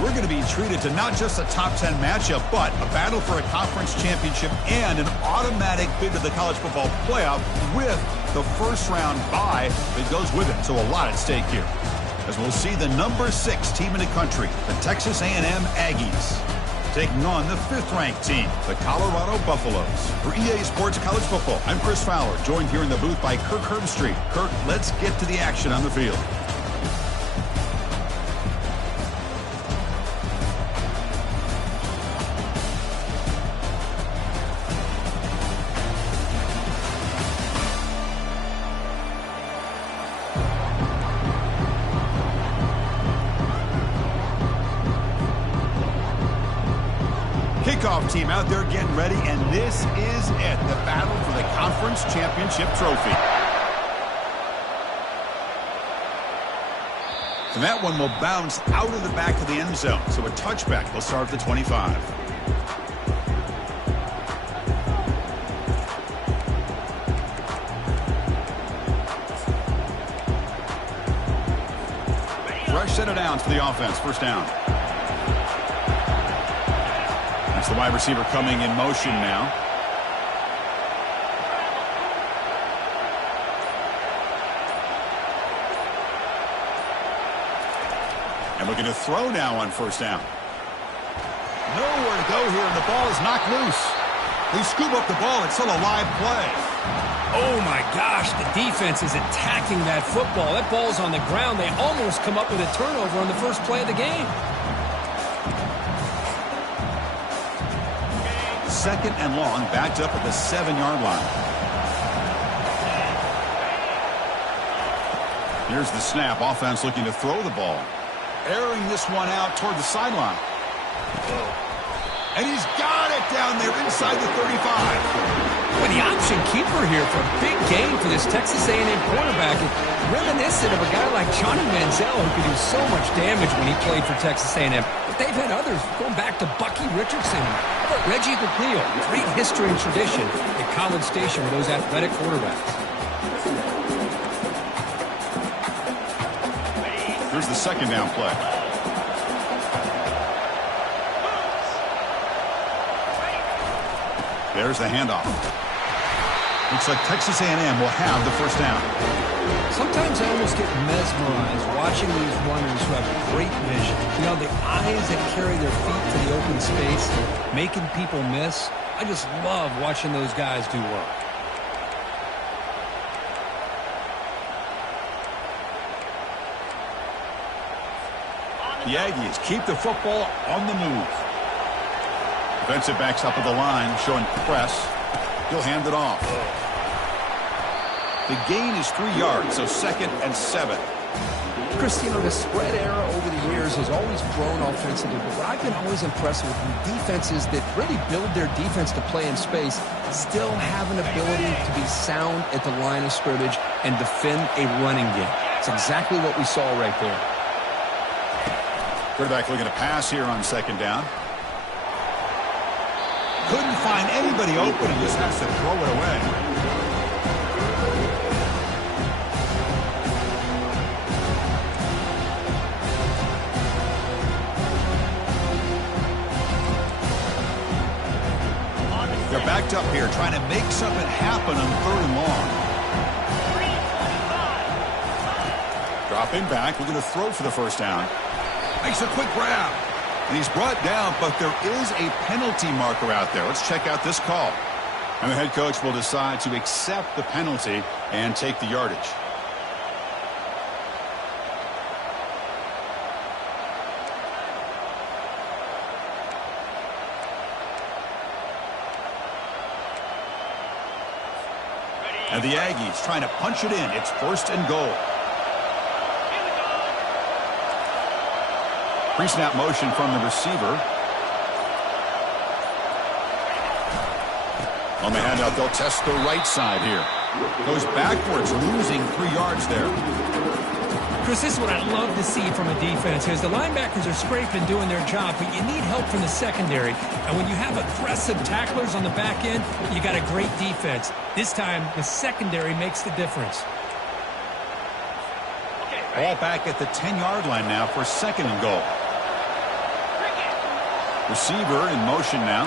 we're going to be treated to not just a top 10 matchup, but a battle for a conference championship and an automatic bid to the college football playoff with the first round bye that goes with it. So a lot at stake here, as we'll see the number 6 team in the country, the Texas A&M Aggies, taking on the 5th-ranked team, the Colorado Buffaloes. For EA Sports College Football, I'm Chris Fowler, joined here in the booth by Kirk Herbstreit. Kirk, let's get to the action on the field. Kickoff team out there getting ready, and this is it, the battle for the conference championship trophy. And that one will bounce out of the back of the end zone, so a touchback will start at the 25. Fresh set of downs for the offense, first down. That's the wide receiver coming in motion now. And looking to throw now on first down. Nowhere to go here, and the ball is knocked loose. They scoop up the ball. It's still a live play. Oh, my gosh, the defense is attacking that football. That ball's on the ground. They almost come up with a turnover on the first play of the game. Second and long, backed up at the 7-yard line. Here's the snap. Offense looking to throw the ball. Airing this one out toward the sideline. And he's got it down there inside the 35. Well, the option keeper here for a big game for this Texas A&M quarterback. Reminiscent of a guy like Johnny Manziel, who could do so much damage when he played for Texas A&M. But they've had others going back to Bucky Richardson. How about Reggie McNeil? Great history and tradition at College Station with those athletic quarterbacks. Here's the second down play. There's the handoff. Looks like Texas A&M will have the first down. Sometimes I almost get mesmerized watching these runners who have great vision. You know, the eyes that carry their feet to the open space, making people miss. I just love watching those guys do work. The Aggies keep the football on the move. Defensive backs up at the line, showing press. He'll hand it off. The gain is 3 yards, so 2nd and 7. Chris, you know, the spread era over the years has always grown offensively, but what I've been always impressed with defenses that really build their defense to play in space still have an ability to be sound at the line of scrimmage and defend a running game. It's exactly what we saw right there. Quarterback looking to pass here on second down. Couldn't find anybody open and just has to throw it away. They're backed up here trying to make something happen on 3rd and long. Dropping back, looking to throw for the first down. Makes a quick grab. And he's brought down, but there is a penalty marker out there. Let's check out this call. And the head coach will decide to accept the penalty and take the yardage. And the Aggies trying to punch it in. It's 1st and goal. Pre-snap motion from the receiver. On the handout, they'll test the right side here. Goes backwards, losing 3 yards there. Chris, this is what I love to see from a defense. As the linebackers are scraping, doing their job, but you need help from the secondary. And when you have aggressive tacklers on the back end, you got a great defense. This time, the secondary makes the difference. Ball back at the 10-yard line now for 2nd and goal. Receiver in motion now.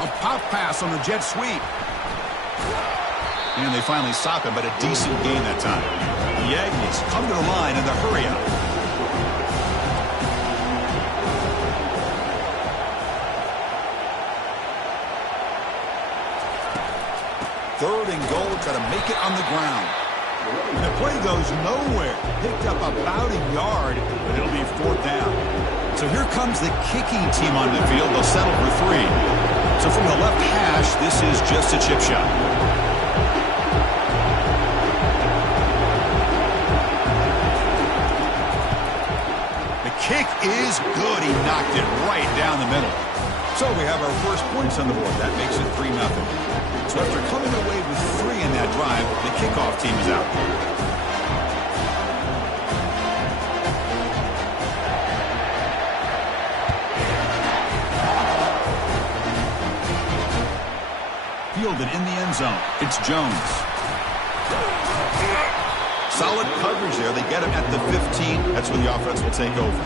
A pop pass on the jet sweep. And they finally stop him, but a decent gain that time. The Aggies come to the line in the hurry up. Third and goal, got to make it on the ground. And the play goes nowhere. Picked up about a yard, but it'll be fourth down. So here comes the kicking team on the field. They'll settle for 3. So from the left hash, this is just a chip shot. The kick is good. He knocked it right down the middle. So we have our first points on the board. That makes it 3-0. So after coming away with 3 in that drive, the kickoff team is out. Fielded in the end zone. It's Jones. Solid coverage there. They get him at the 15. That's where the offense will take over.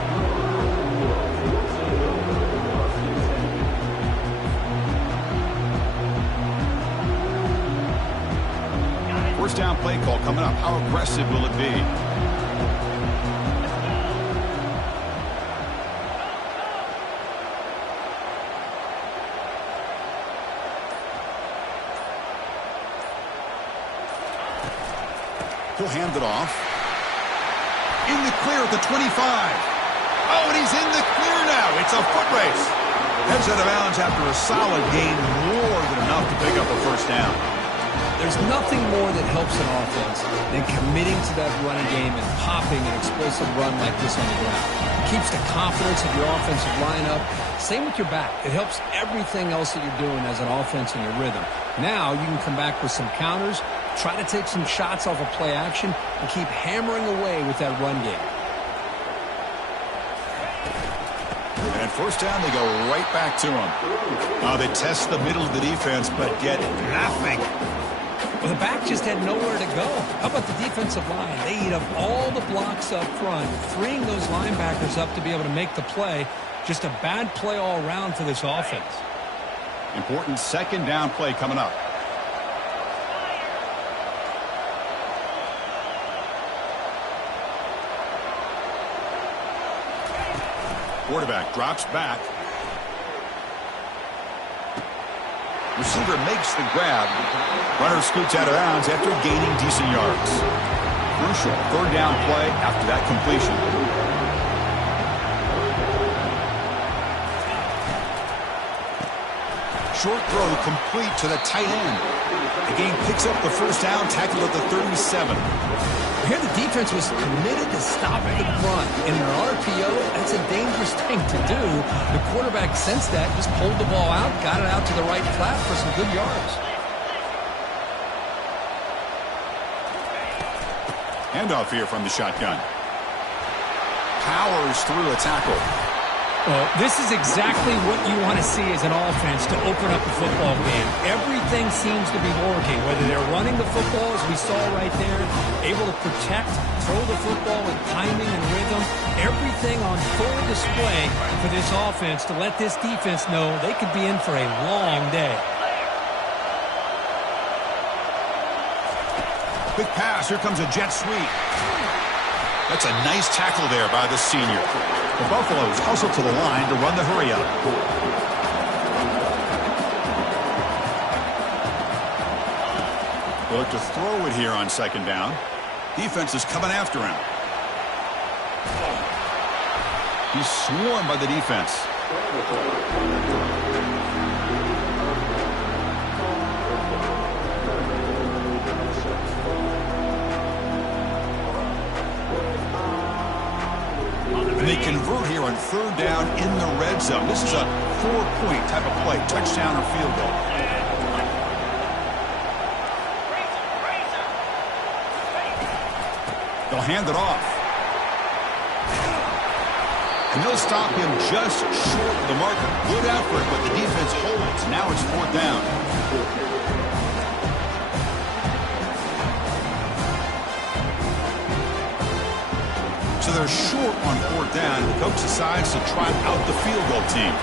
First down play call coming up. How aggressive will it be? He'll hand it off. In the clear at the 25. Oh, and he's in the clear now. It's a foot race. Heads out of bounds after a solid gain, more than enough to pick up a first down. There's nothing more that helps an offense than committing to that running game and popping an explosive run like this on the ground. It keeps the confidence of your offensive lineup. Same with your back. It helps everything else that you're doing as an offense in your rhythm. Now you can come back with some counters, try to take some shots off of play action, and keep hammering away with that run game. And first down, they go right back to him. They test the middle of the defense, but get nothing. Well, the back just had nowhere to go. How about the defensive line? They eat up all the blocks up front, freeing those linebackers up to be able to make the play. Just a bad play all around for this offense. Important second down play coming up. Quarterback drops back. Receiver makes the grab. Runner scoots out of bounds after gaining decent yards. Crucial third down play after that completion. Short throw complete to the tight end. The game picks up the first down, tackled at the 37. Here the defense was committed to stopping the run. In an RPO, that's a dangerous thing to do. The quarterback sensed that, just pulled the ball out, got it out to the right flat for some good yards. Handoff here from the shotgun. Powers through a tackle. Well, this is exactly what you want to see as an offense to open up a football game. Everything seems to be working, whether they're running the football, as we saw right there, able to protect, throw the football with timing and rhythm, everything on full display for this offense to let this defense know they could be in for a long day. Quick pass. Here comes a jet sweep. That's a nice tackle there by the senior. The Buffaloes hustle to the line to run the hurry-up. They look to throw it here on second down. Defense is coming after him. He's swarmed by the defense. And they convert here on third down in the red zone. This is a 4-point type of play, touchdown or field goal. They'll hand it off. And they'll stop him just short of the marker. Good effort, but the defense holds. Now it's fourth down. So they're short on fourth down. The coach decides to trot out the field goal team.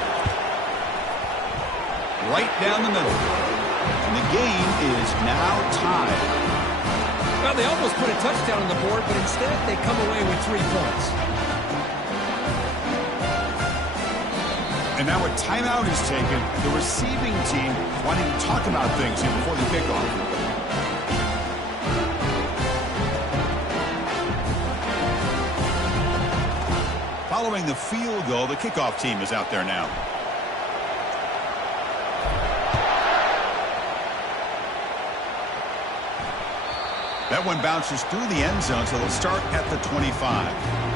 Right down the middle. And the game is now tied. Well, they almost put a touchdown on the board, but instead they come away with 3 points. And now a timeout is taken. The receiving team wanting to talk about things here before the kickoff. Following the field goal, the kickoff team is out there now. That one bounces through the end zone, so they'll start at the 25.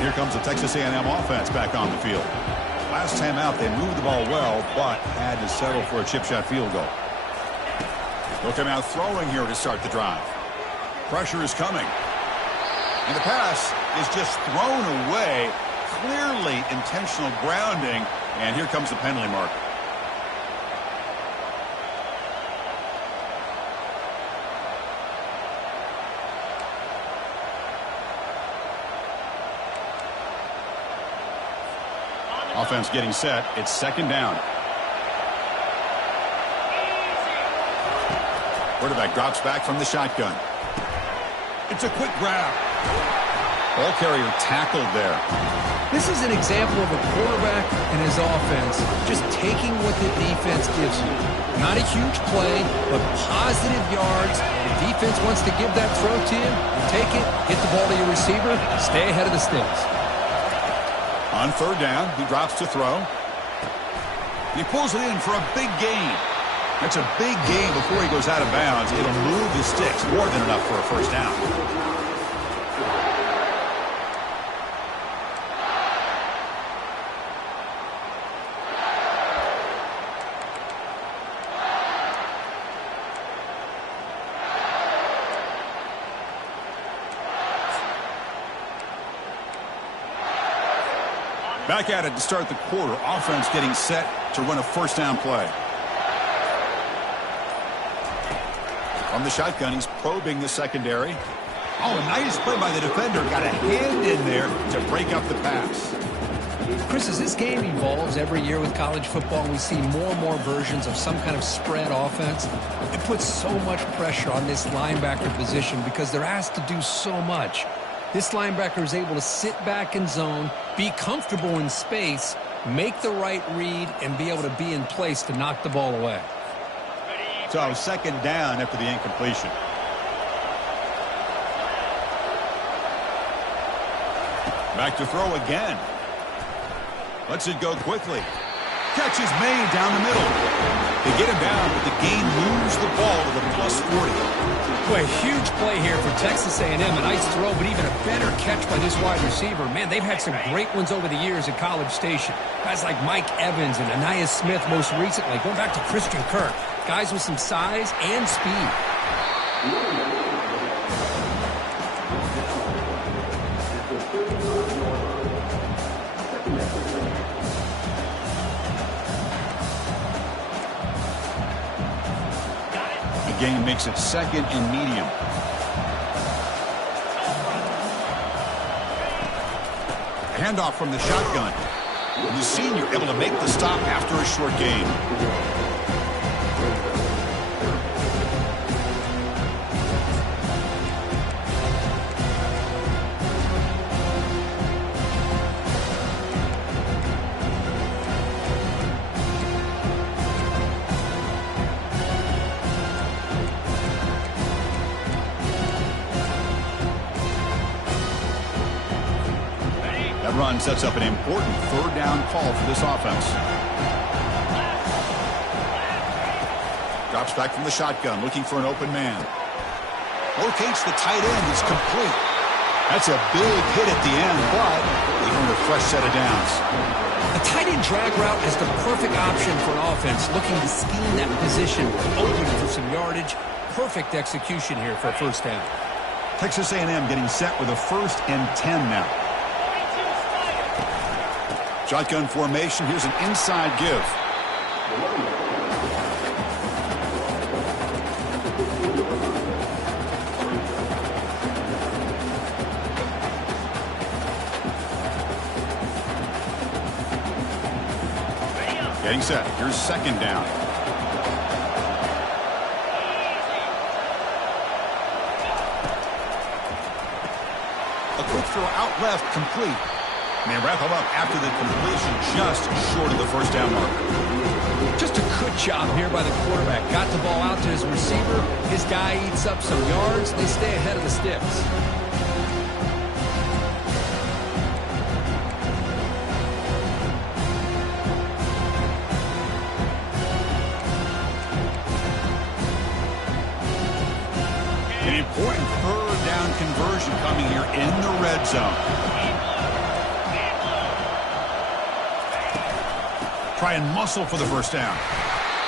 Here comes the Texas A&M offense back on the field. Last time out, they moved the ball well, but had to settle for a chip shot field goal. They'll come out throwing here to start the drive. Pressure is coming. And the pass is just thrown away. Clearly intentional grounding. And here comes the penalty mark. Offense getting set. It's second down. Quarterback drops back from the shotgun. It's a quick grab. Ball carrier tackled there. This is an example of a quarterback and his offense just taking what the defense gives you. Not a huge play, but positive yards. The defense wants to give that throw to you. You take it, get the ball to your receiver, stay ahead of the sticks. On third down, he drops to throw. He pulls it in for a big gain. That's a big gain before he goes out of bounds. It'll move the sticks more than enough for a first down. Back at it to start the quarter. Offense getting set to run a first down play. From the shotgun, he's probing the secondary. Oh, a nice play by the defender. Got a hand in there to break up the pass. Chris, as this game evolves every year with college football, we see more and more versions of some kind of spread offense. It puts so much pressure on this linebacker position because they're asked to do so much. This linebacker is able to sit back in zone, be comfortable in space, make the right read, and be able to be in place to knock the ball away. So second down after the incompletion. Back to throw again. Lets it go quickly. Catch is made down the middle. They get him down, but the game moves the ball to the plus 40. Boy, a huge play here for Texas A&M. A nice throw, but even a better catch by this wide receiver. Man, they've had some great ones over the years at College Station. Guys like Mike Evans and Ncaa Smith most recently. Going back to Christian Kirk. Guys with some size and speed. Game makes it second and medium. Handoff from the shotgun. The senior able to make the stop after a short gain. Run sets up an important third down call for this offense. Drops back from the shotgun, looking for an open man. Locates the tight end. It's complete. That's a big hit at the end, but he earn a fresh set of downs. A tight end drag route is the perfect option for an offense looking to scheme that position open for some yardage. Perfect execution here for a first down. Texas A&M getting set with a 1st and 10 now. Shotgun formation. Here's an inside give. Getting set. Here's 2nd down. A quick throw out left, complete. And they wrap him up after the completion, just short of the 1st down marker. Just a good job here by the quarterback. Got the ball out to his receiver. His guy eats up some yards. They stay ahead of the sticks. An important 3rd down conversion coming here in the red zone. Try and muscle for the 1st down.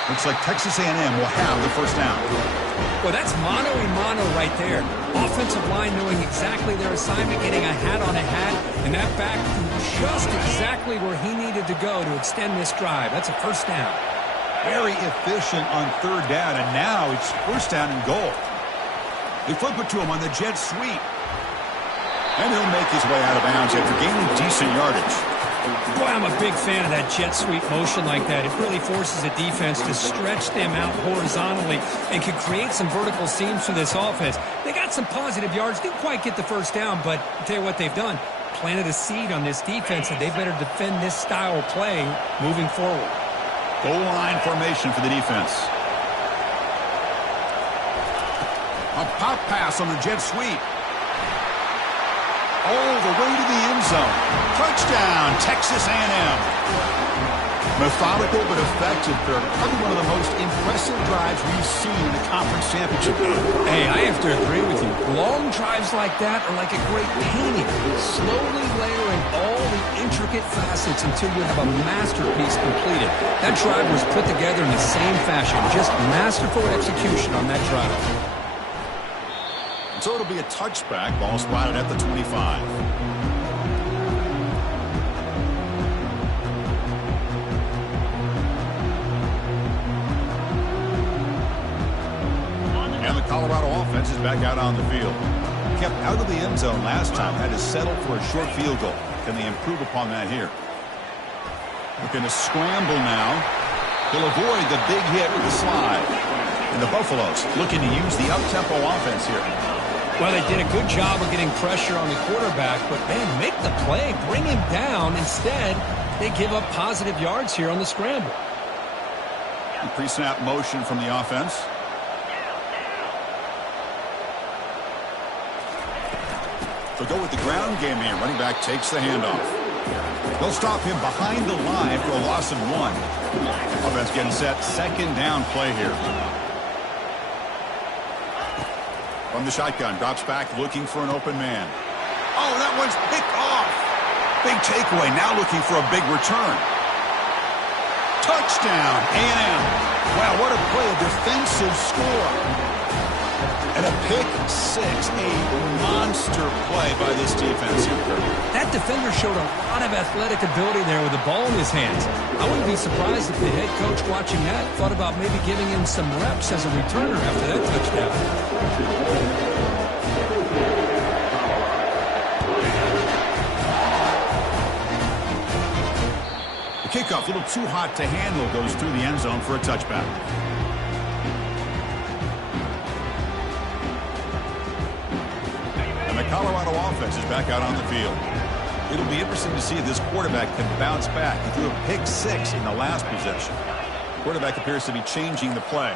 Looks like Texas A&M will have the 1st down. Well, that's mano-a-mano right there. Offensive line knowing exactly their assignment, getting a hat on a hat, and that back just exactly where he needed to go to extend this drive. That's a 1st down. Very efficient on 3rd down, and now it's 1st down and goal. They flip it to him on the jet sweep. And he'll make his way out of bounds after gaining decent yardage. Boy, I'm a big fan of that jet sweep motion like that. It really forces a defense to stretch them out horizontally and can create some vertical seams for this offense. They got some positive yards. Didn't quite get the 1st down, but I'll tell you what they've done. Planted a seed on this defense, and they better defend this style of play moving forward. Goal line formation for the defense. A pop pass on the jet sweep. All the way to the end zone. Touchdown, Texas A&M. Methodical but effective. They're probably one of the most impressive drives we've seen in a conference championship game. Hey, I have to agree with you. Long drives like that are like a great painting. Slowly layering all the intricate facets until you have a masterpiece completed. That drive was put together in the same fashion. Just masterful execution on that drive. So it'll be a touchback. Ball spotted at the 25. And the Colorado offense is back out on the field. Kept out of the end zone last time. Had to settle for a short field goal. Can they improve upon that here? Looking to scramble now. He'll avoid the big hit with the slide. And the Buffaloes looking to use the up-tempo offense here. Well, they did a good job of getting pressure on the quarterback, but, man, make the play, bring him down. Instead, they give up positive yards here on the scramble. Pre-snap motion from the offense. So go with the ground game here. Running back takes the handoff. They'll stop him behind the line for a loss of 1. Offense getting set. 2nd down play here. From the shotgun, drops back, looking for an open man. Oh, that one's picked off. Big takeaway, now looking for a big return. Touchdown, A&M. Wow, what a play, a defensive score. And a pick 6, a monster play by this defense. That defender showed a lot of athletic ability there with the ball in his hands. I wouldn't be surprised if the head coach watching that thought about maybe giving him some reps as a returner after that touchdown. The kickoff, a little too hot to handle, goes through the end zone for a touchback. And the Colorado offense is back out on the field. It'll be interesting to see if this quarterback can bounce back. He threw a pick 6 in the last possession. Quarterback appears to be changing the play.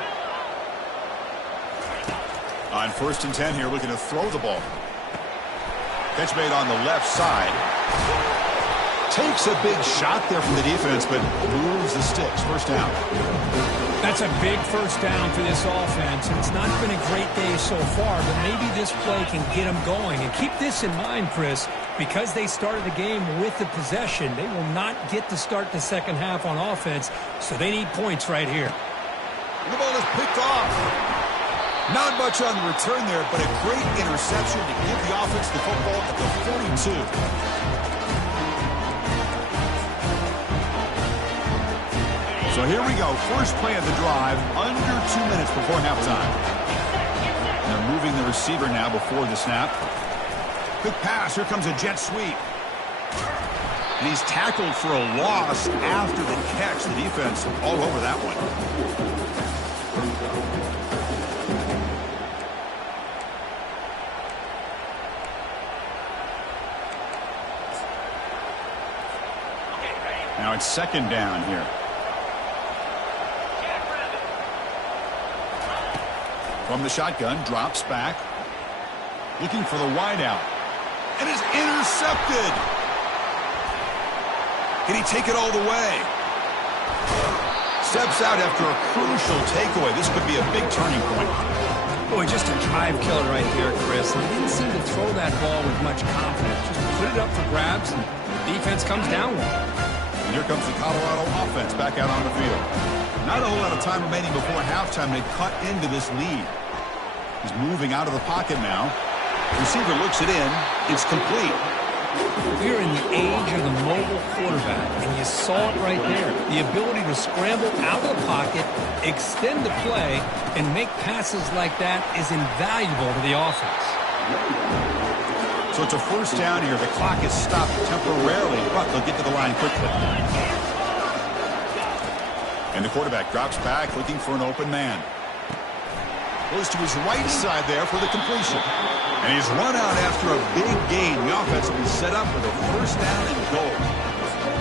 On 1st and 10 here, looking to throw the ball. Catch made on the left side. Takes a big shot there from the defense, but moves the sticks. 1st down. That's a big first down for this offense, and it's not been a great day so far, but maybe this play can get them going. And keep this in mind, Chris, because they started the game with the possession, they will not get to start the second half on offense, so they need points right here. The ball is picked off. Not much on the return there, but a great interception to give the offense the football at the 42. So here we go. First play of the drive, under 2 minutes before halftime. They're moving the receiver now before the snap. Quick pass. Here comes a jet sweep. And he's tackled for a loss after the catch. The defense all over that one. Now it's second down here. From the shotgun, drops back. Looking for the wideout. And is intercepted. Can he take it all the way? Steps out after a crucial takeaway. This could be a big turning point. Boy, just a drive killer right here, Chris. He didn't seem to throw that ball with much confidence. Just put it up for grabs, and the defense comes down with it. And here comes the Colorado offense back out on the field. Not a whole lot of time remaining before halftime to cut into this lead. He's moving out of the pocket now. Receiver looks it in. It's complete. We're in the age of the mobile quarterback, and you saw it right there. The ability to scramble out of the pocket, extend the play, and make passes like that is invaluable to the offense. So it's a first down here. The clock is stopped temporarily, but they'll get to the line quickly. And the quarterback drops back, looking for an open man. Goes to his right side there for the completion. And he's run out after a big gain. The offense will be set up with a first down and goal.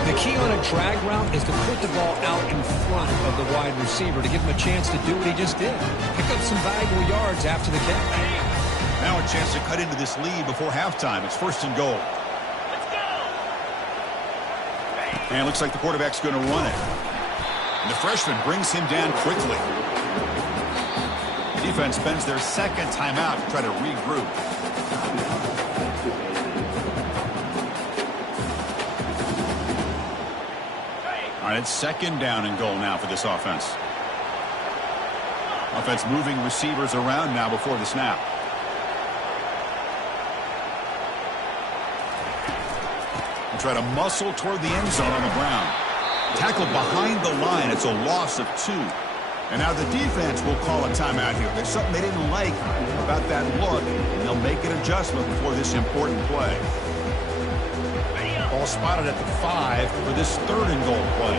The key on a drag route is to put the ball out in front of the wide receiver to give him a chance to do what he just did. Pick up some valuable yards after the catch. Now a chance to cut into this lead before halftime. It's first and goal. And it looks like the quarterback's going to run it. And the freshman brings him down quickly. The defense spends their second timeout to try to regroup. All right, it's second down and goal now for this offense. Offense moving receivers around now before the snap. And try to muscle toward the end zone on the ground. Tackled behind the line. It's a loss of 2. And now the defense will call a timeout here. There's something they didn't like about that look, and they'll make an adjustment before this important play. Ball spotted at the 5 for this third and goal play.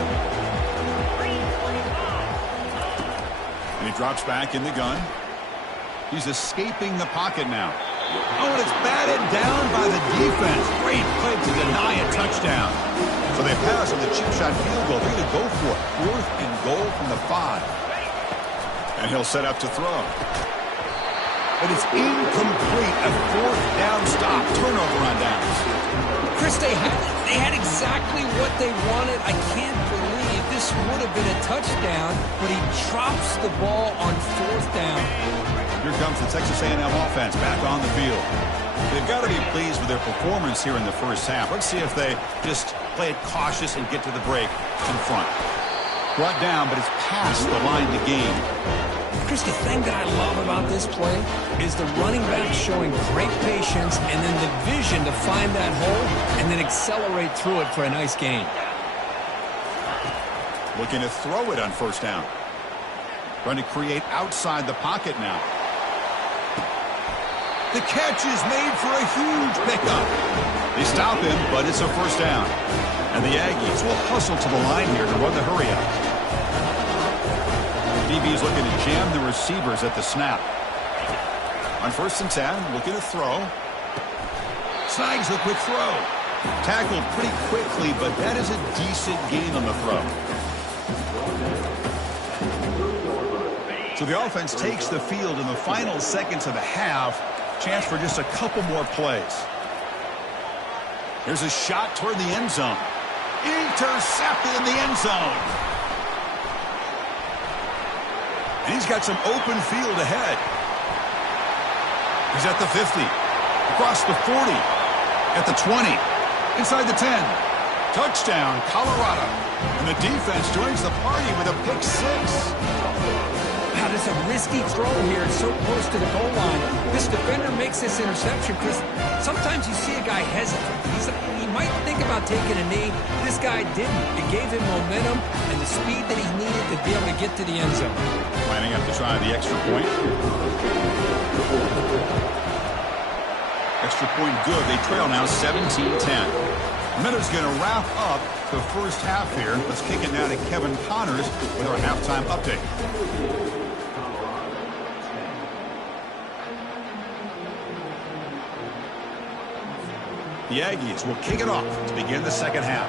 And he drops back in the gun. He's escaping the pocket now. Oh, and it's batted down by the defense. Great play to deny a touchdown. So they pass on the chip shot field goal. They're going to go for it. Fourth and goal from the 5. And he'll set up to throw. But it's incomplete. A fourth down stop. Turnover on downs. Chris, they had exactly what they wanted. I can't believe this would have been a touchdown, but he drops the ball on fourth down. Here comes the Texas A&M offense back on the field. They've got to be pleased with their performance here in the first half. Let's see if they just play it cautious and get to the break in front. Brought down, but it's past the line to gain. Chris, the thing that I love about this play is the running back showing great patience and then the vision to find that hole and then accelerate through it for a nice gain. Looking to throw it on first down. Trying to create outside the pocket now. The catch is made for a huge pickup. They stop him, but it's a first down. And the Aggies will hustle to the line here to run the hurry up. DB is looking to jam the receivers at the snap. On 1st and 10, looking to throw. Snags the quick throw. Tackled pretty quickly, but that is a decent gain on the throw. So the offense takes the field in the final seconds of the half. Chance for just a couple more plays. Here's a shot toward the end zone. Intercepted in the end zone. And he's got some open field ahead. He's at the 50. Across the 40. At the 20. Inside the 10. Touchdown, Colorado. And the defense joins the party with a pick 6. Wow, this is a risky throw here. It's so close to the goal line. This defender makes this interception, Chris. Sometimes you see a guy hesitate. He might think about taking a knee. This guy didn't. It gave him momentum and the speed that he needed to be able to get to the end zone. Lining up to try the extra point. Extra point good. They trail now 17-10. Minutes going to wrap up the first half here. Let's kick it now to Kevin Connors with our halftime update. The Aggies will kick it off to begin the second half.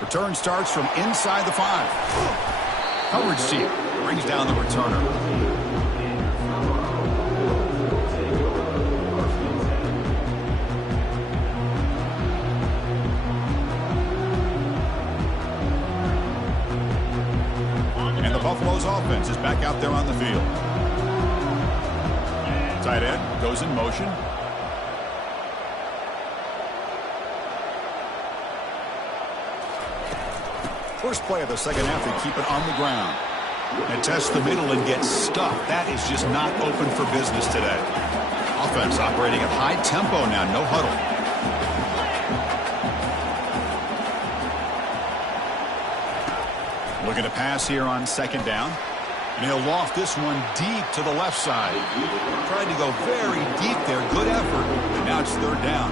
Return starts from inside the 5. Coverage team brings down the returner. And the Buffalo's offense is back out there on the field. Tight end goes in motion. First play of the second half, they keep it on the ground. And test the middle and get stuffed. That is just not open for business today. Offense operating at high tempo now, no huddle. Looking to pass here on second down. And he'll loft this one deep to the left side. Tried to go very deep there. Good effort. And now it's third down.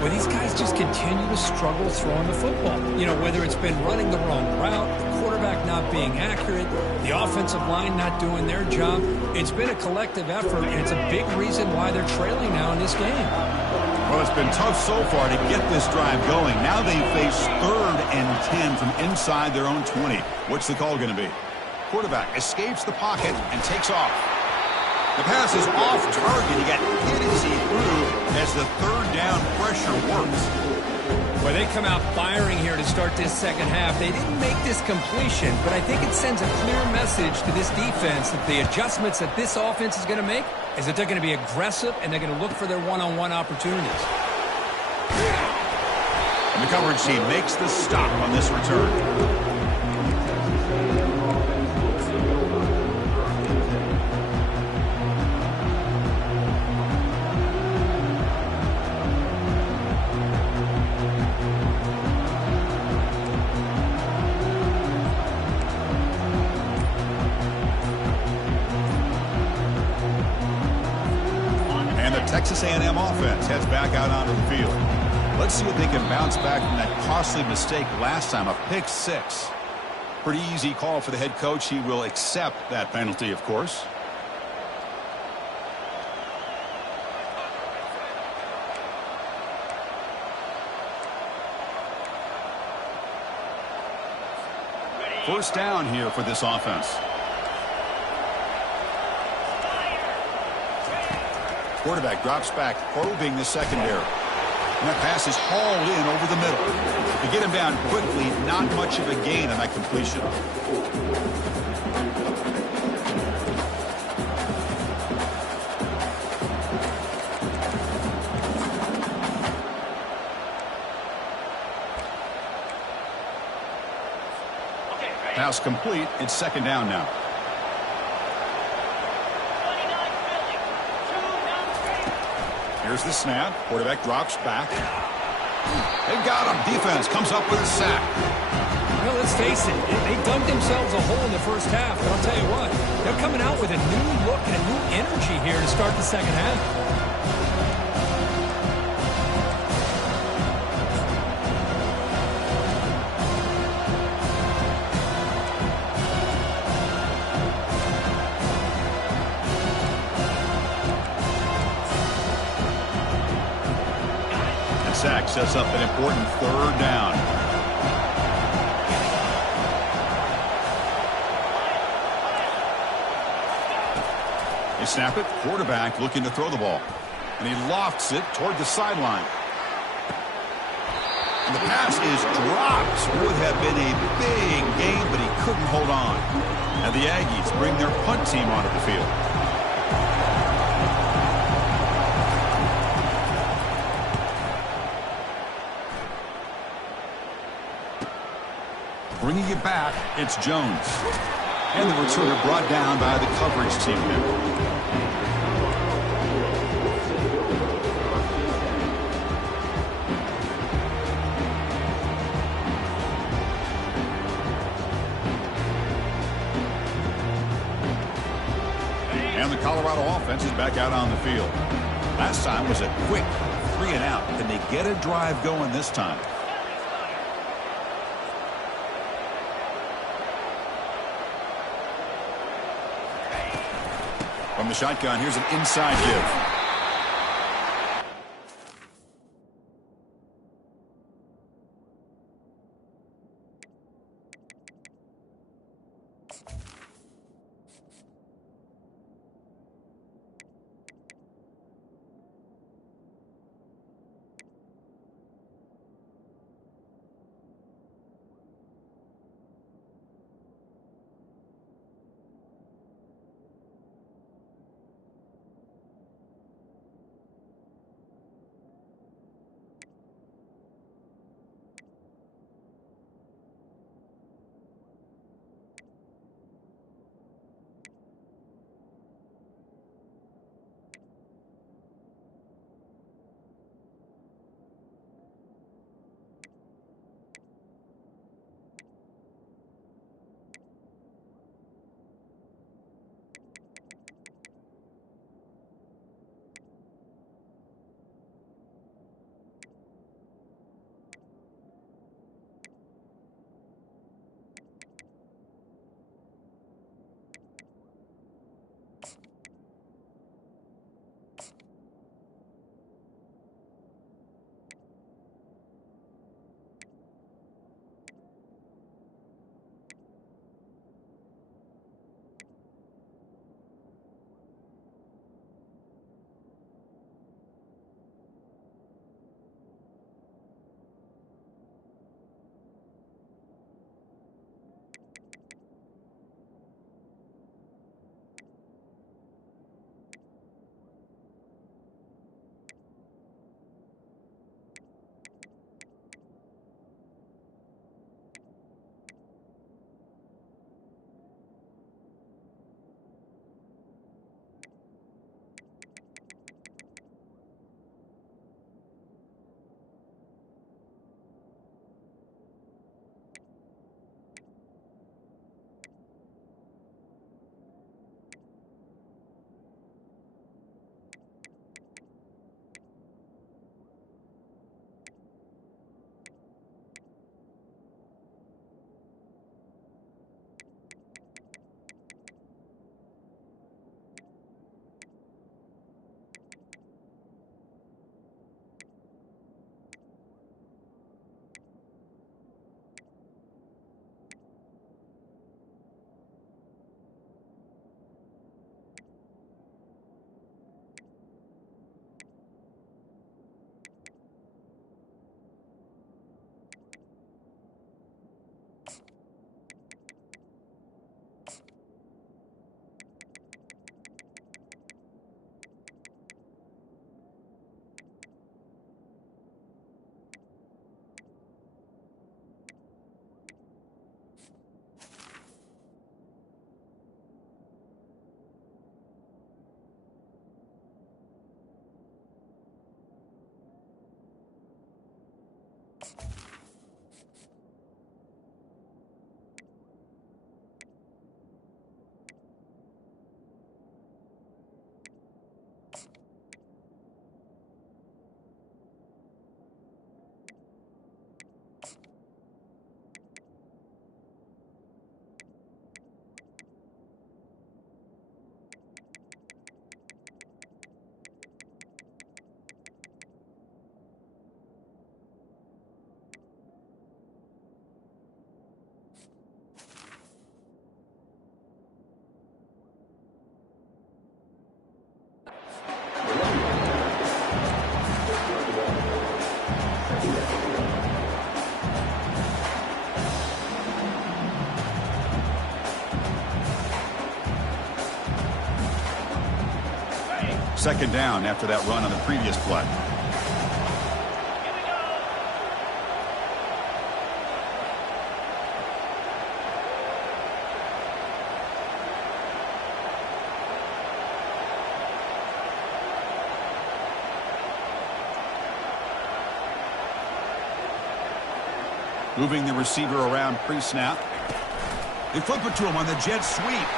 Well, these guys just continue to struggle throwing the football. You know, whether it's been running the wrong route, the quarterback not being accurate, the offensive line not doing their job. It's been a collective effort, and it's a big reason why they're trailing now in this game. Well, it's been tough so far to get this drive going. Now they face 3rd and 10 from inside their own 20. What's the call going to be? Quarterback escapes the pocket and takes off. The pass is off target. He got hit as he threw as the third down pressure works. Well, they come out firing here to start this second half. They didn't make this completion, but I think it sends a clear message to this defense that the adjustments that this offense is going to make is that they're going to be aggressive and they're going to look for their one-on-one opportunities. And the coverage team makes the stop on this return. Texas A&M offense heads back out onto the field. Let's see if they can bounce back from that costly mistake last time, a pick 6. Pretty easy call for the head coach. He will accept that penalty, of course. First down here for this offense. Quarterback drops back, probing the secondary. And that pass is hauled in over the middle. To get him down quickly, not much of a gain on that completion. Pass complete. It's second down now. Here's the snap. Quarterback drops back. They've got him. Defense comes up with a sack. Well, let's face it. They dug themselves a hole in the first half. But I'll tell you what, they're coming out with a new look and a new energy here to start the second half. Sack sets up an important third down. They snap it. Quarterback looking to throw the ball. And he lofts it toward the sideline. And the pass is dropped. Would have been a big gain, but he couldn't hold on. And the Aggies bring their punt team onto the field. Bringing it back, it's Jones. And the returner brought down by the coverage team member. And the Colorado offense is back out on the field. Last time was a quick 3-and-out. Can they get a drive going this time? From the shotgun, here's an inside give. Second down after that run on the previous play. Moving the receiver around pre-snap. They flip it to him on the jet sweep.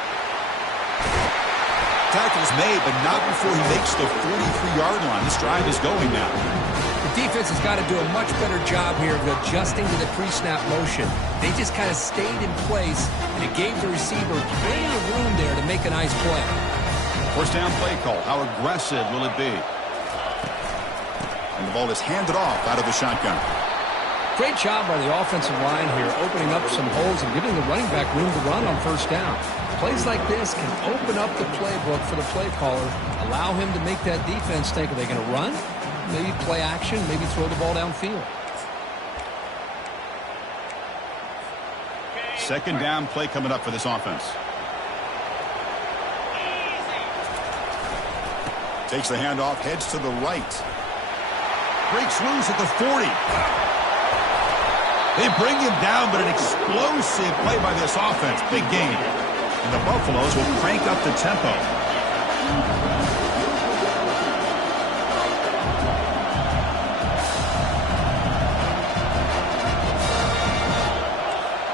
Tackle's made, but not before he makes the 43-yard line. This drive is going now. The defense has got to do a much better job here of adjusting to the pre-snap motion. They just kind of stayed in place, and it gave the receiver plenty of room there to make a nice play. First down play call. How aggressive will it be? And the ball is handed off out of the shotgun. Great job by the offensive line here, opening up some holes and giving the running back room to run on first down. Plays like this can open up the playbook for the play caller, allow him to make that defense think, are they going to run? Maybe play action, maybe throw the ball downfield. Second down play coming up for this offense. Takes the handoff, heads to the right. Breaks loose at the 40. They bring him down, but an explosive play by this offense. Big gain. And the Buffaloes will crank up the tempo.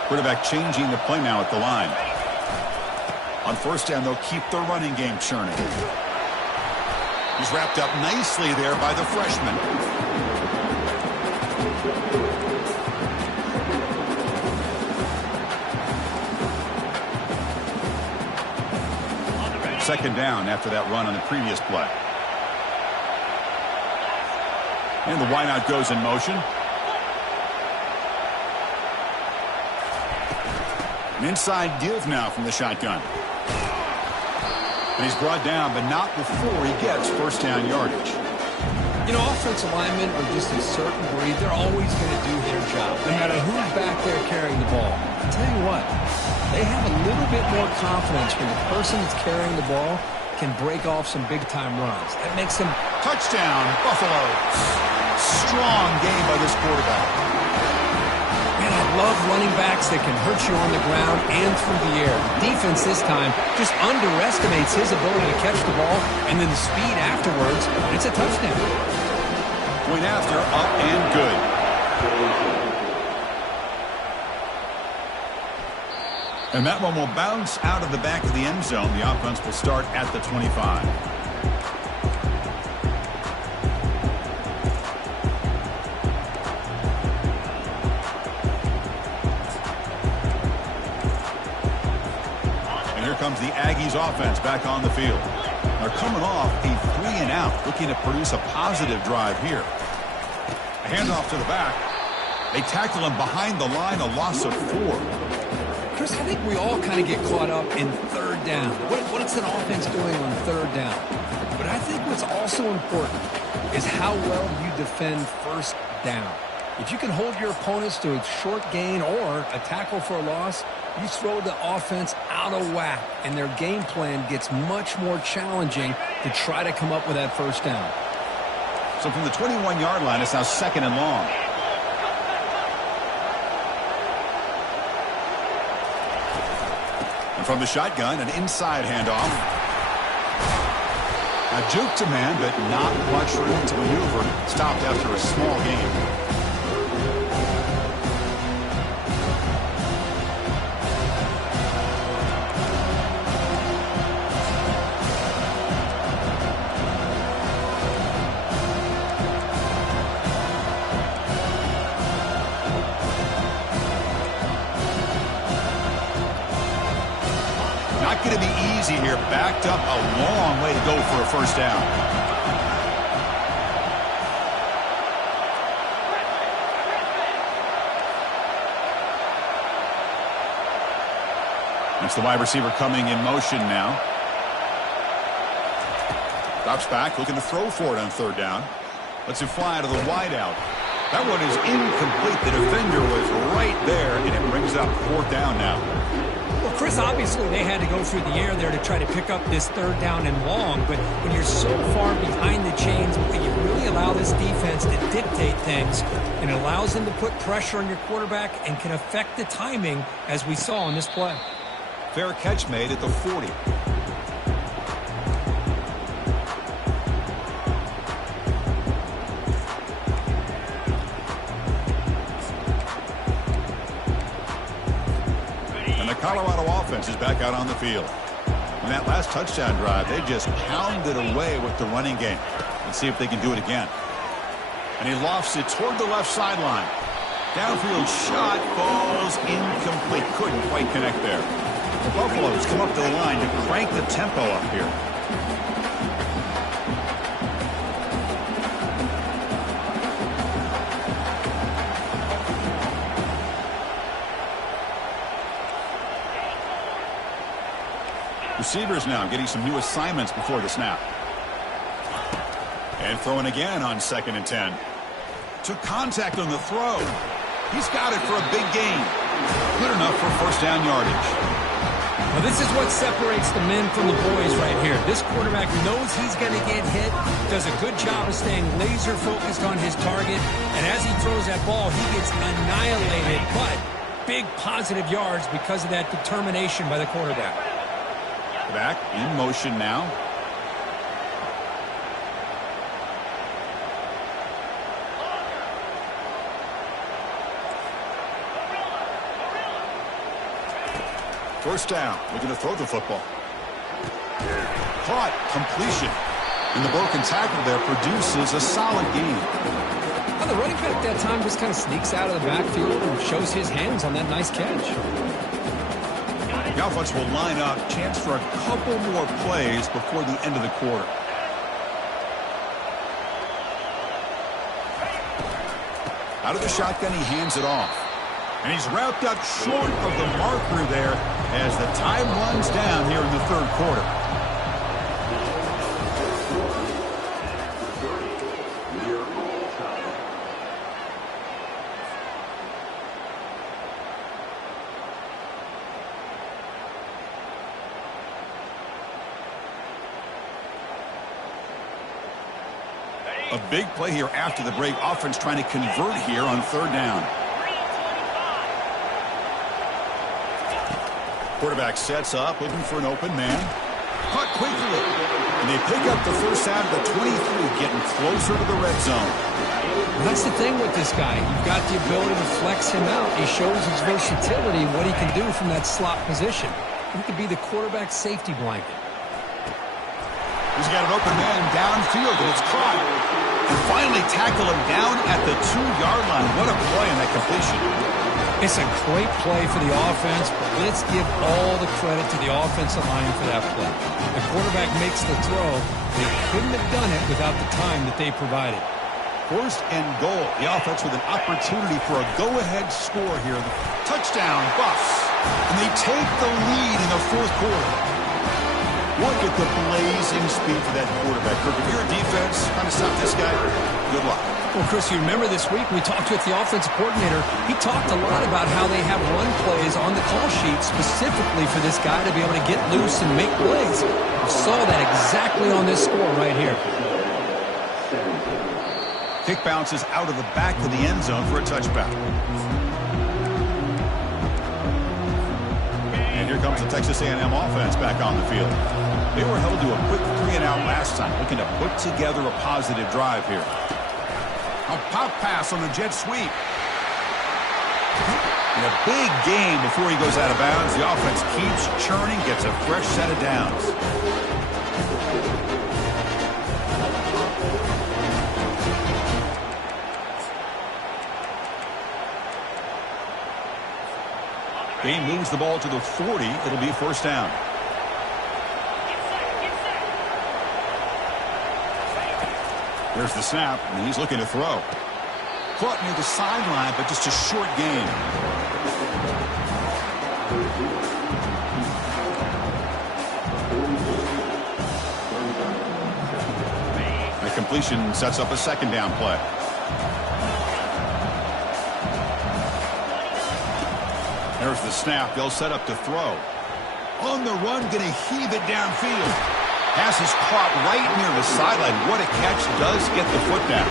Quarterback changing the play now at the line. On first down, they'll keep the running game churning. He's wrapped up nicely there by the freshman. Second down after that run on the previous play. And the wideout goes in motion. An inside give now from the shotgun. And he's brought down, but not before he gets first down yardage. You know, offensive linemen are just a certain breed. They're always going to do their job, no matter who's back there carrying the ball. I'll tell you what, they have a little bit more confidence when the person that's carrying the ball can break off some big-time runs. That makes them... Touchdown, Buffalo. Strong game by this quarterback. Man, I love running backs that can hurt you on the ground and through the air. Defense this time just underestimates his ability to catch the ball, and then the speed afterwards, and it's a touchdown. Point after, up and good. And that one will bounce out of the back of the end zone. The offense will start at the 25. And here comes the Aggies offense back on the field. They're coming off a 3-and-out, looking to produce a positive drive here. A handoff to the back. They tackle him behind the line, a loss of 4. Chris, I think we all kind of get caught up in third down. What's an offense doing on third down? But I think what's also important is how well you defend first down. If you can hold your opponents to a short gain or a tackle for a loss, you throw the offense out of whack, and their game plan gets much more challenging to try to come up with that first down. So from the 21-yard line, it's now second and long. And from the shotgun, an inside handoff. A juke to man, but not much room to maneuver. Stopped after a small gain. Not going to be easy here. Backed up a long way to go for a first down. That's the wide receiver coming in motion now. Drops back, looking to throw for it on third down. Lets it fly to the wideout. That one is incomplete. The defender was right there, and it brings up fourth down now. Well, Chris, obviously they had to go through the air there to try to pick up this third down and long, but when you're so far behind the chains, you really allow this defense to dictate things, and it allows them to put pressure on your quarterback and can affect the timing, as we saw on this play. Fair catch made at the 40. Colorado offense is back out on the field. In that last touchdown drive, they just pounded away with the running game. Let's see if they can do it again. And he lofts it toward the left sideline. Downfield shot falls incomplete. Couldn't quite connect there. The Buffaloes come up to the line to crank the tempo up here. Receivers now getting some new assignments before the snap. And throwing again on 2nd and 10. Took contact on the throw. He's got it for a big gain. Good enough for first down yardage. Well, this is what separates the men from the boys right here. This quarterback knows he's going to get hit, does a good job of staying laser focused on his target, and as he throws that ball, he gets annihilated, but big positive yards because of that determination by the quarterback. Back in motion now. First down. Looking to throw the football. Caught. Completion. And the broken tackle there produces a solid gain. Well, the running back that time just kind of sneaks out of the backfield and shows his hands on that nice catch. The offense will line up. Chance for a couple more plays before the end of the quarter. Out of the shotgun, he hands it off. And he's wrapped up short of the marker there as the time runs down here in the third quarter. A big play here after the break. Offense trying to convert here on third down. Quarterback sets up, looking for an open man. Caught quickly. And they pick up the first down at the 23, getting closer to the red zone. Well, that's the thing with this guy. You've got the ability to flex him out. He shows his versatility and what he can do from that slot position. He could be the quarterback's safety blanket. He's got an open man downfield, and it's caught. And finally tackle him down at the 2-yard line. What a play in that completion. It's a great play for the offense, but let's give all the credit to the offensive line for that play. The quarterback makes the throw. They couldn't have done it without the time that they provided. First and goal. The offense with an opportunity for a go-ahead score here. Touchdown, Buffs. And they take the lead in the fourth quarter. Look at the blazing speed for that quarterback. Kirk, if you're a defense trying to stop this guy, good luck. Well, Chris, you remember this week we talked with the offensive coordinator. He talked a lot about how they have run plays on the call sheet specifically for this guy to be able to get loose and make plays. We saw that exactly on this score right here. Kick bounces out of the back of the end zone for a touchback. And here comes the Texas A&M offense back on the field. They were held to a quick 3-and-out last time, looking to put together a positive drive here. A pop pass on the jet sweep. And a big gain before he goes out of bounds. The offense keeps churning, gets a fresh set of downs. He moves the ball to the 40. It'll be first down. There's the snap, and he's looking to throw. Caught near the sideline, but just a short gain. The completion sets up a second down play. 'They're There's the snap. They'll set up to throw. On the run, going to heave it downfield. Pass is caught right near the sideline. What a catch. Does get the foot down.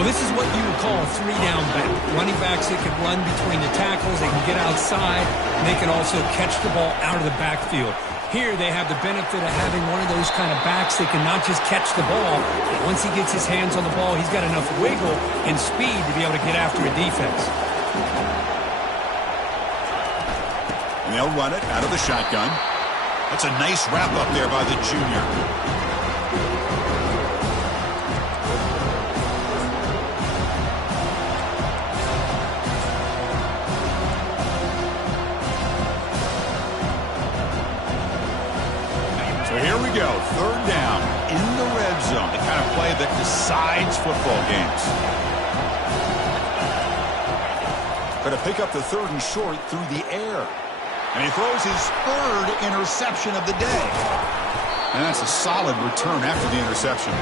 Well, this is what you would call a three-down back. Running backs, they can run between the tackles. They can get outside. And they can also catch the ball out of the backfield. Here, they have the benefit of having one of those kind of backs that can not just catch the ball. Once he gets his hands on the ball, he's got enough wiggle and speed to be able to get after a defense. And they'll run it out of the shotgun. That's a nice wrap up there by the junior. So here we go, third down in the red zone, the kind of play that decides football games. Going to pick up the third and short through the air. And he throws his third interception of the day. And that's a solid return after the interception.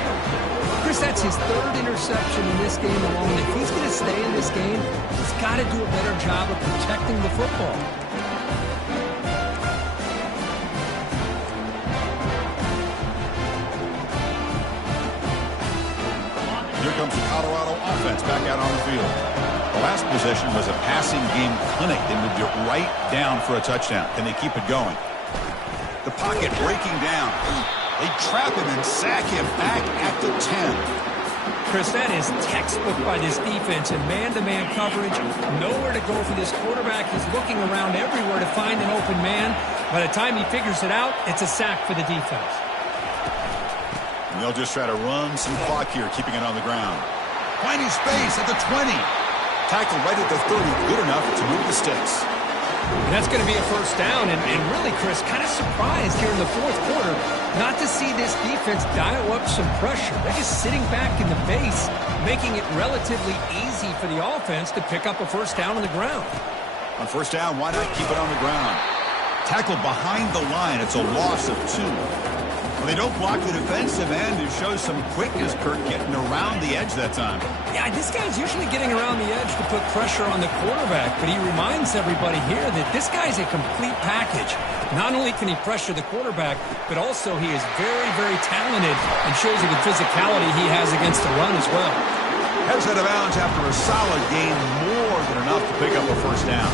Chris, that's his third interception in this game alone. If he's going to stay in this game, he's got to do a better job of protecting the football. Here comes the Colorado offense back out on the field. The last possession was a passing game clinic. They moved it right down for a touchdown. Can they keep it going? The pocket breaking down. They trap him and sack him back at the 10. Chris, that is textbook by this defense and man-to-man coverage. Nowhere to go for this quarterback. He's looking around everywhere to find an open man. By the time he figures it out, it's a sack for the defense. And they'll just try to run some clock here, keeping it on the ground. Finding space at the 20. Tackle right at the 30. Good enough to move the sticks. And that's going to be a first down. And really, Chris, kind of surprised here in the fourth quarter not to see this defense dial up some pressure. They're just sitting back in the base, making it relatively easy for the offense to pick up a first down on the ground. On first down, why not keep it on the ground? Tackle behind the line. It's a loss of 2. Well, they don't block the defensive end. It shows some quickness, Kirk, getting around the edge that time. Yeah, this guy's usually getting around the edge to put pressure on the quarterback, but he reminds everybody here that this guy's a complete package. Not only can he pressure the quarterback, but also he is very, very talented and shows you the physicality he has against the run as well. Heads out of bounds after a solid gain, more than enough to pick up a first down.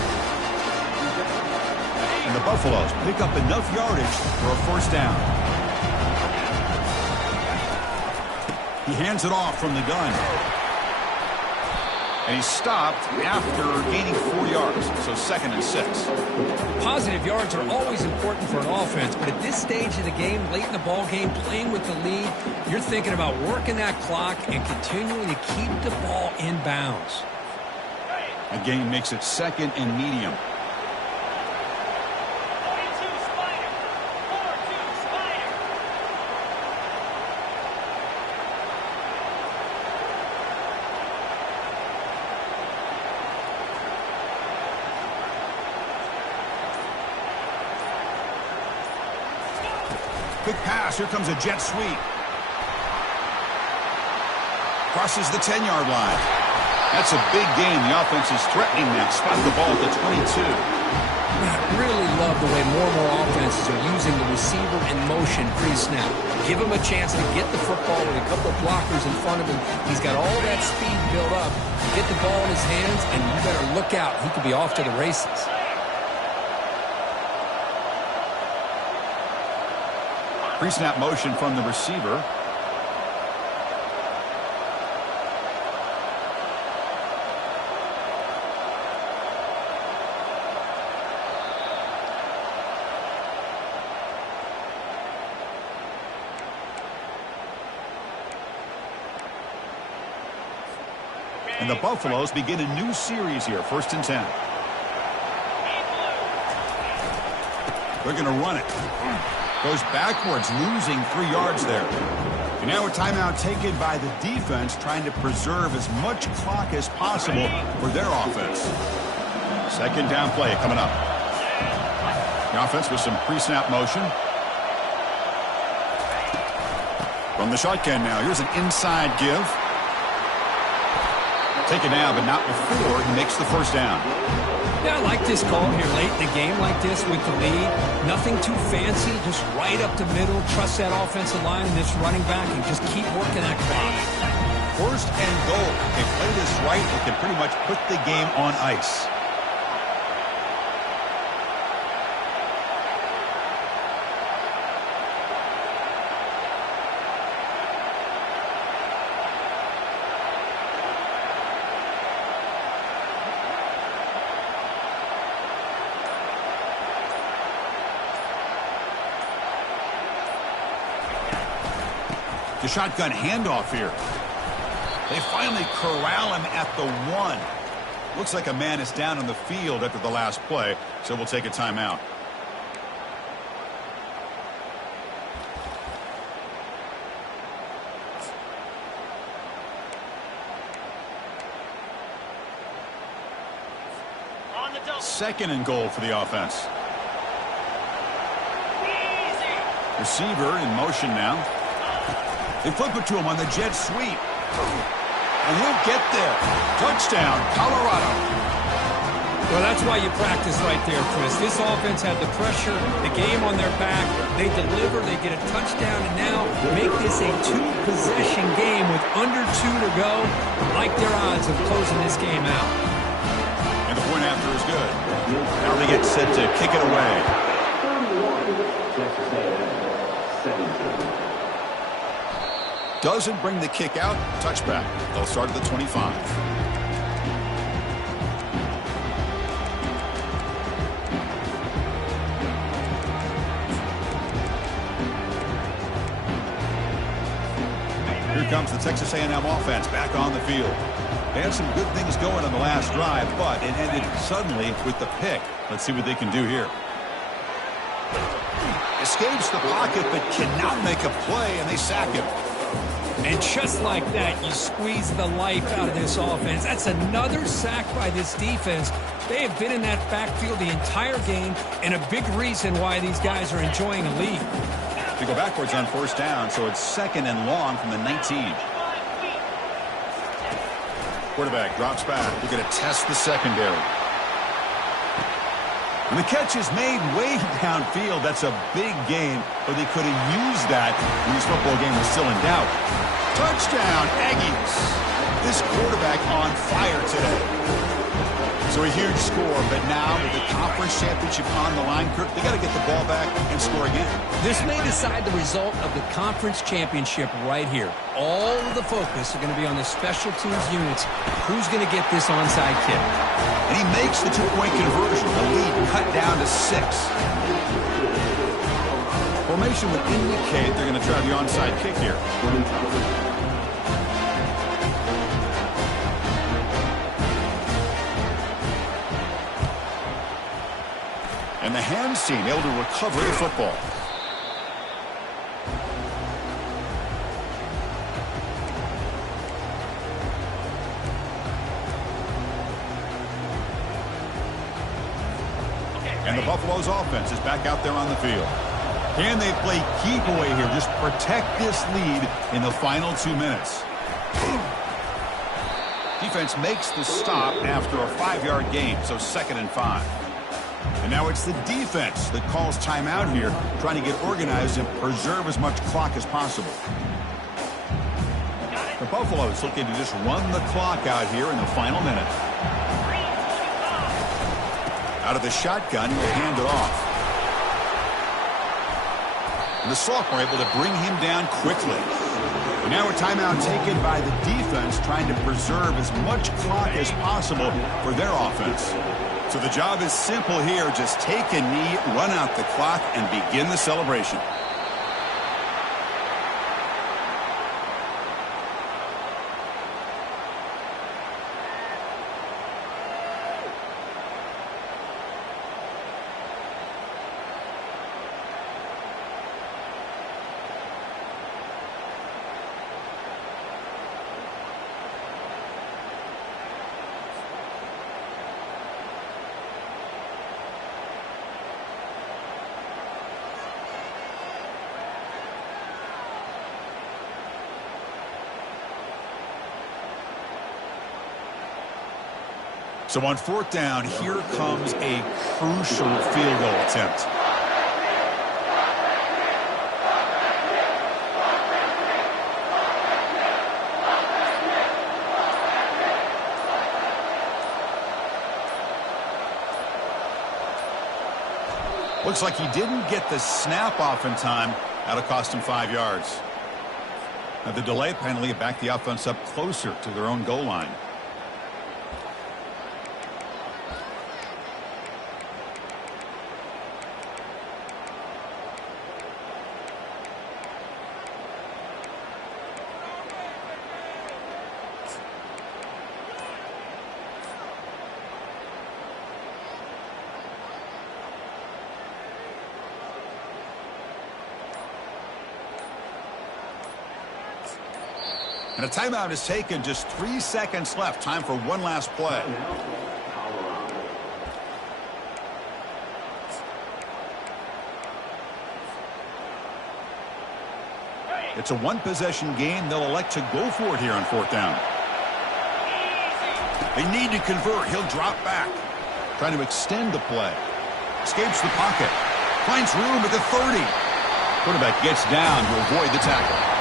And the Buffaloes pick up enough yardage for a first down. He hands it off from the gun. And he's stopped after gaining 4 yards, so 2nd and 6. Positive yards are always important for an offense, but at this stage of the game, late in the ball game, playing with the lead, you're thinking about working that clock and continuing to keep the ball in bounds. A gain makes it 2nd and medium. Quick pass. Here comes a jet sweep. Crosses the 10-yard line. That's a big gain. The offense is threatening now. Spot the ball at the 22. I really love the way more and more offenses are using the receiver in motion pre-snap. Give him a chance to get the football with a couple of blockers in front of him. He's got all that speed built up. Get the ball in his hands, and you better look out. He could be off to the races. Pre-snap motion from the receiver. And the Buffaloes begin a new series here, 1st and 10. They're going to run it. Goes backwards, losing 3 yards there. And now a timeout taken by the defense, trying to preserve as much clock as possible for their offense. 2nd down play coming up. The offense with some pre-snap motion. From the shotgun now, here's an inside give. Taken down, but not before he makes the first down. Yeah, I like this call here late in the game like this with the lead. Nothing too fancy, just right up the middle. Trust that offensive line and this running back and just keep working that clock. First and goal. If they play this right, they can pretty much put the game on ice. The shotgun handoff here. They finally corral him at the 1. Looks like a man is down on the field after the last play, so we'll take a timeout. Second and goal for the offense. Receiver in motion now. They flip it to him on the jet sweep. And he'll get there. Touchdown, Colorado. Well, that's why you practice right there, Chris. This offense had the pressure, the game on their back. They deliver, they get a touchdown, and now make this a 2-possession game with under 2 to go. Like their odds of closing this game out. And the point after is good. Now they get set to kick it away. Doesn't bring the kick out. Touchback. They'll start at the 25. Here comes the Texas A&M offense back on the field. They had some good things going on the last drive, but it ended suddenly with the pick. Let's see what they can do here. Escapes the pocket, but cannot make a play, and they sack him. And just like that, you squeeze the life out of this offense. That's another sack by this defense. They have been in that backfield the entire game, and a big reason why these guys are enjoying a lead. They go backwards on first down, so it's second and long from the 19. Quarterback drops back. They're going to test the secondary. And the catch is made way downfield. That's a big game, but they could have used that when this football game was still in doubt. Touchdown, Aggies. This quarterback on fire today. So a huge score, but now with the conference championship on the line, Kirk, they got to get the ball back and score again. This may decide the result of the conference championship right here. All of the focus are going to be on the special teams units. Who's going to get this onside kick? And he makes the two-point conversion. The lead cut down to 6. Formation would indicate they're going to try the onside kick here. And the hands team able to recover the football. And the Buffalo's offense is back out there on the field. Can they play keep away here? Just protect this lead in the final 2 minutes. Defense makes the stop after a 5-yard gain, so 2nd and 5. And now it's the defense that calls timeout here, trying to get organized and preserve as much clock as possible. The Buffaloes looking to just run the clock out here in the final minute. Out of the shotgun, he'll hand it off. And the sophomore able to bring him down quickly. And now a timeout taken by the defense, trying to preserve as much clock as possible for their offense. So the job is simple here. Just take a knee, run out the clock, and begin the celebration. So on fourth down, here comes a crucial field goal attempt. Looks like he didn't get the snap off in time. That'll cost him 5 yards. Now the delay penalty backed the offense up closer to their own goal line. And a timeout is taken. Just 3 seconds left. Time for one last play. It's a one-possession game. They'll elect to go for it here on fourth down. They need to convert. He'll drop back. Trying to extend the play. Escapes the pocket. Finds room at the 30. Quarterback gets down to avoid the tackle.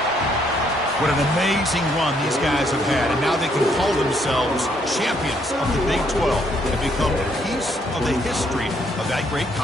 What an amazing run these guys have had, and now they can call themselves champions of the Big 12 and become a piece of the history of that great conference.